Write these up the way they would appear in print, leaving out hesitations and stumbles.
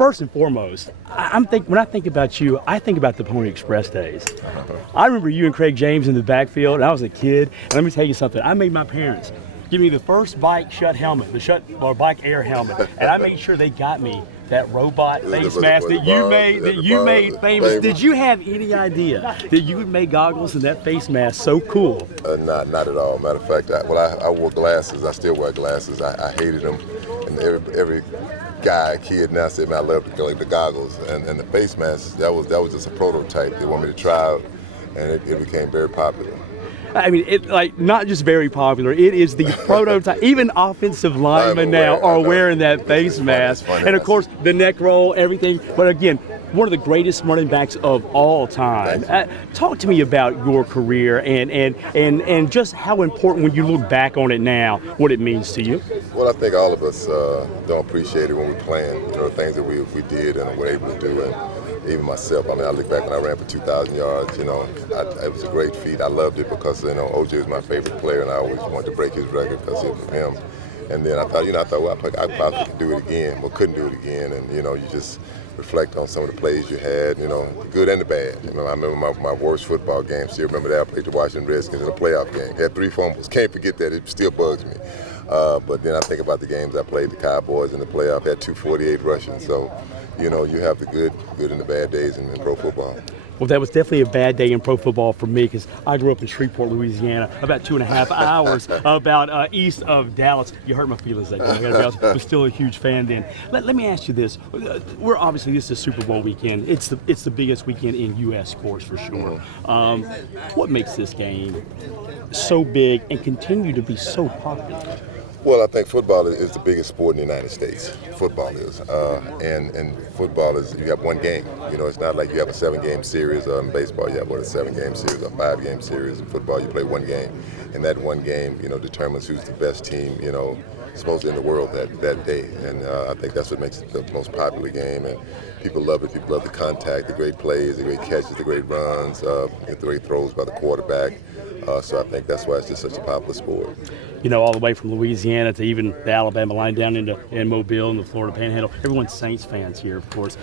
first and foremost, when I think about you, I think about the Pony Express days. I remember you and Craig James in the backfield, and I was a kid. And let me tell you something. I made my parents give me the first bike shut helmet, the bike air helmet, and I made sure they got me that robot face mask that you made famous. Did you have any idea that you would make goggles and that face mask so cool? Not at all. Matter of fact, I wore glasses. I still wear glasses. I hated them, and every kid now said, man, I love the goggles and the face mask. That was just a prototype. They wanted me to try out, and it became very popular. I mean, not just very popular. It is the prototype. Even offensive linemen now are wearing that face mask, and of course the neck roll, everything. But again, one of the greatest running backs of all time. Talk to me about your career and just how important, when you look back on it now, what it means to you. Well, I think all of us don't appreciate it when we're playing. You know, the things that we did and were able to do. And even myself, I mean, I look back when I ran for 2,000 yards, you know, it was a great feat. I loved it because, you know, OJ was my favorite player, and I always wanted to break his record because it was him. And then I thought, well, I probably could do it again, but couldn't do it again. And, you know, you just reflect on some of the plays you had, you know, the good and the bad. You know, I remember my worst football game. Still remember that. I played the Washington Redskins in a playoff game. Had 3 fumbles. Can't forget that. It still bugs me. But then I think about the games I played, the Cowboys in the playoff, had 248 rushing. So, you know, you have the good and the bad days in pro football. Well, that was definitely a bad day in pro football for me because I grew up in Shreveport, Louisiana, about 2.5 hours about east of Dallas. You hurt my feelings that day. I gotta be honest, I was still a huge fan then. Let me ask you this. This is Super Bowl weekend. It's the biggest weekend in U.S. sports for sure. What makes this game so big and continue to be so popular? Well, I think football is the biggest sport in the United States. Football is, and football is, you have one game. You know, it's not like you have a 7-game series. In baseball, you have a 7-game series, a 5-game series. In football, you play one game, and that one game, you know, determines who's the best team, you know, supposed in the world that day. And I think that's what makes it the most popular game. And people love it. People love the contact, the great plays, the great catches, the great runs, the great throws by the quarterback. So I think that's why it's just such a popular sport. You know, all the way from Louisiana to even the Alabama line down into Mobile and the Florida Panhandle. Everyone's Saints fans here, of course.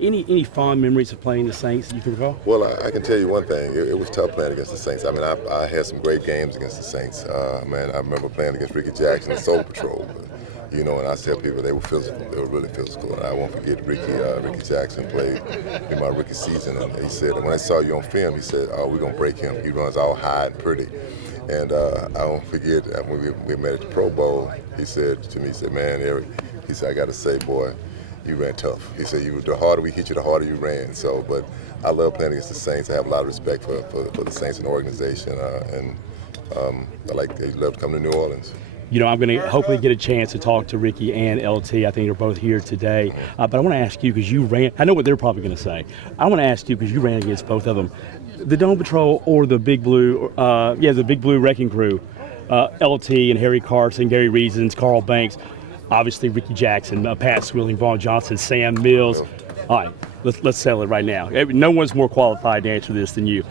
Any fond memories of playing the Saints that you can recall? Well, I can tell you one thing. It was tough playing against the Saints. I mean, I had some great games against the Saints. Man, I remember playing against Ricky Jackson and Soul Patrol. You know, and I tell people they were physical. They were really physical. And I won't forget Ricky Jackson played in my rookie season. And he said, when I saw you on film, he said, oh, we're going to break him. He runs all high and pretty. And I won't forget, when we met at the Pro Bowl, he said to me, he said, man, Eric, he said, I got to say, boy, you ran tough. He said, the harder we hit you, the harder you ran. So, but I love playing against the Saints. I have a lot of respect for the Saints and the organization. And they love to come to New Orleans. You know, I'm going to hopefully get a chance to talk to Ricky and LT. I think they're both here today. But I want to ask you, because you ran, I know what they're probably going to say. I want to ask you, because you ran against both of them, the Dome Patrol or the Big Blue, the Big Blue Wrecking Crew, LT and Harry Carson, Gary Reasons, Carl Banks, obviously Ricky Jackson, Pat Swilling, Vaughn Johnson, Sam Mills. All right, let's settle it right now. No one's more qualified to answer this than you.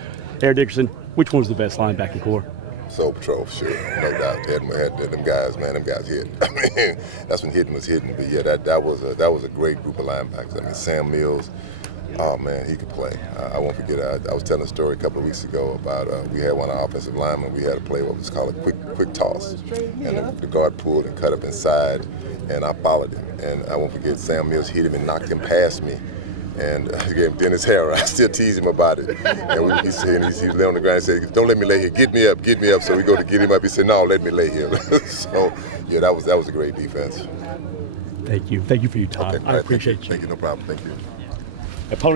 Eric Dickerson, which one's the best linebacking core? Soul Patrol, sure, no doubt. Had them guys, man, them guys hit. I mean, that's when hitting was hitting. But yeah, that was a great group of linebackers. I mean, Sam Mills, oh man, he could play. I won't forget. I was telling a story a couple of weeks ago about we had one of our offensive linemen. We had to play what was called a quick toss, and the guard pulled and cut up inside, and I followed him. And I won't forget, Sam Mills hit him and knocked him past me. And I gave him Dennis Harrow. I still tease him about it. And he lay on the ground and said, don't let me lay here, get me up. So we go to get him up. He said, no, let me lay here. So, yeah, that was a great defense. Thank you for your time. Okay, I appreciate you. Thank you, no problem. Thank you.